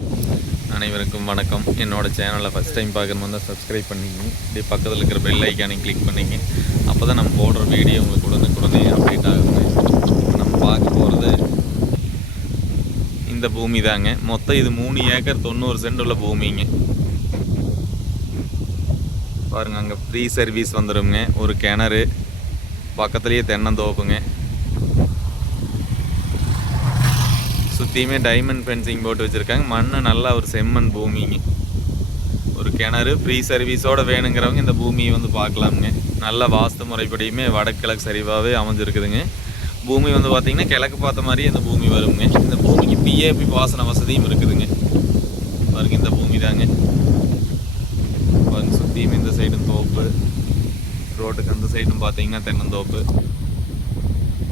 அனைவருக்கும் வணக்கம். என்னோட சேனலை ஃபஸ்ட் டைம் பார்க்குறவங்க தான் சப்ஸ்கிரைப் பண்ணிங்க. இப்படி பக்கத்தில் இருக்கிற பெல் ஐக்கானையும் கிளிக் பண்ணிங்க. அப்போ தான் நம்ம போடுற வீடியோ உங்களுக்கு உடனே அப்டேட் ஆகுங்க. நம்ம பார்க்க போகிறது இந்த பூமி தாங்க. மொத்தம் இது 3 ஏக்கர் 90 சென்ட் உள்ள பூமிங்க. பாருங்கள், அங்கே ஃப்ரீ சர்வீஸ் வந்துடுங்க. ஒரு கிணறு பக்கத்துலேயே தென்னந்தோப்புங்க. சுற்றியுமே டைமண்ட் ஃபென்சிங் போட்டு வச்சுருக்காங்க. மண் நல்லா ஒரு செம்மண் பூமிங்க. ஒரு கிணறு ஃப்ரீ சர்வீஸோடு வேணுங்கிறவங்க இந்த பூமியை வந்து பார்க்கலாமுங்க. நல்ல வாஸ்து முறைப்படியுமே வடகிழக்கு சரிவாகவே அமைஞ்சிருக்குதுங்க. பூமி வந்து பார்த்திங்கன்னா கிழக்கு பார்த்த மாதிரியே இந்த பூமி வருங்க. இந்த பூமிக்கு பிஏபி பாசன வசதியும் இருக்குதுங்க. பாருங்க, இந்த பூமி தாங்க. பாருங்க, சுற்றியுமே இந்த சைடும் தோப்பு, ரோட்டுக்கு அந்த சைடும் பார்த்திங்கன்னா தென்னந்தோப்பு,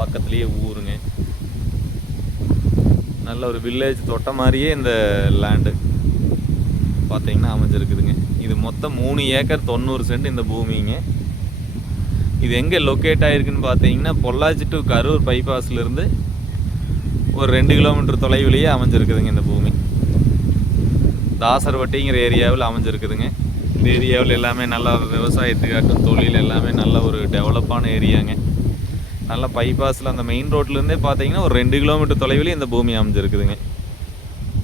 பக்கத்துலேயே ஊருங்க. நல்ல ஒரு வில்லேஜ் தொட்ட மாதிரியே இந்த லேண்டு பார்த்தீங்கன்னா அமைஞ்சிருக்குதுங்க. இது மொத்தம் 3 ஏக்கர் 90 சென்ட் இந்த பூமிங்க. இது எங்கே லொக்கேட் ஆகிருக்குன்னு பார்த்தீங்கன்னா பொள்ளாச்சி டு கரூர் பைபாஸ்லேருந்து ஒரு 2 கிலோமீட்டர் தொலைவிலேயே அமைஞ்சிருக்குதுங்க. இந்த பூமி தாசர்வட்டிங்கிற ஏரியாவில் அமைஞ்சிருக்குதுங்க. இந்த ஏரியாவில் எல்லாமே நல்லா விவசாயத்துக்காட்டும் தொழில் எல்லாமே நல்ல ஒரு டெவலப்பான ஏரியாங்க. நல்ல பைபாஸில் அந்த மெயின் ரோட்லேருந்தே பார்த்தீங்கன்னா ஒரு 2 கிலோமீட்டர் தொலைவிலே இந்த பூமி அமைஞ்சிருக்குதுங்க.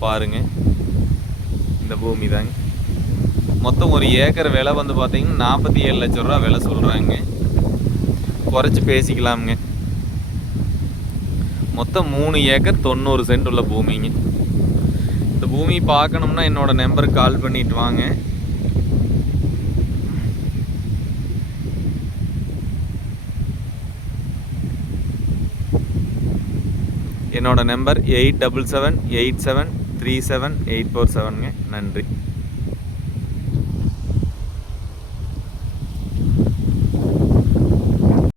பாருங்கள், இந்த பூமி தாங்க. மொத்தம் ஒரு ஏக்கர் விலை வந்து பார்த்தீங்கன்னா 47 லட்சம் ரூபா விலை சொல்கிறாங்க. குறைச்சி பேசிக்கலாமுங்க. மொத்தம் 3 ஏக்கர் 90 சென்ட் உள்ள பூமிங்க. இந்த பூமி பார்க்கணும்னா என்னோடய நம்பருக்கு கால் பண்ணிட்டு வாங்க. என்னோடய நம்பர் 8778737847ங்க. நன்றி.